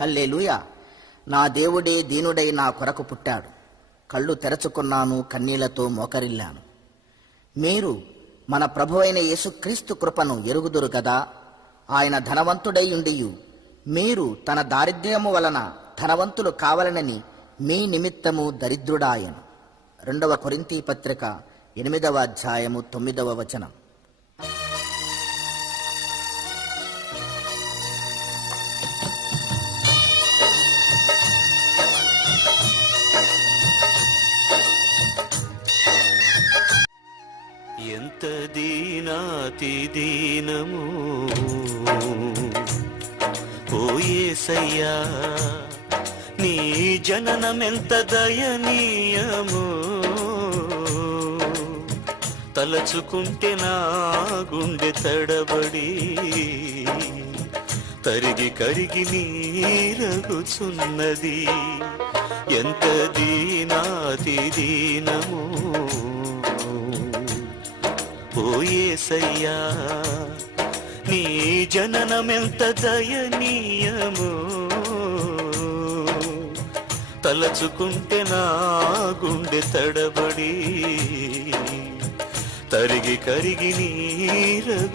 హల్లెలూయా. నా దేవుడే దీనుడై నా కొరకు పుట్టాడు. కళ్ళు తెరచుకున్నాను, కన్నీళ్లతో మోకరిల్లాను. మీరు మన ప్రభువైన యేసుక్రీస్తు కృపను ఎరుగుదురు గదా. ఆయన ధనవంతుడై ఉండియు మీరు తన దారిద్ర్యము వలన ధనవంతులు కావాలనని మీ నిమిత్తము దరిద్రుడాయను. 2 కొరింథీ పత్రిక 8వ అధ్యాయము 9వ వచనం. ఎంత దీనాతి దీనము ఓ యేసయ్యా, నీ జననమెంత దయనీయము. తలచుకుంటే నా గుండె తడబడి తరిగి కరిగి నీరగుచున్నది. ఎంత దీనాతి దీనము ఓ యేసయ్యా, నీ జననమెంత దయనీయము. తలచుకుంటే నా గుండె తడబడి తరిగి కరిగి నీరగుచున్నది.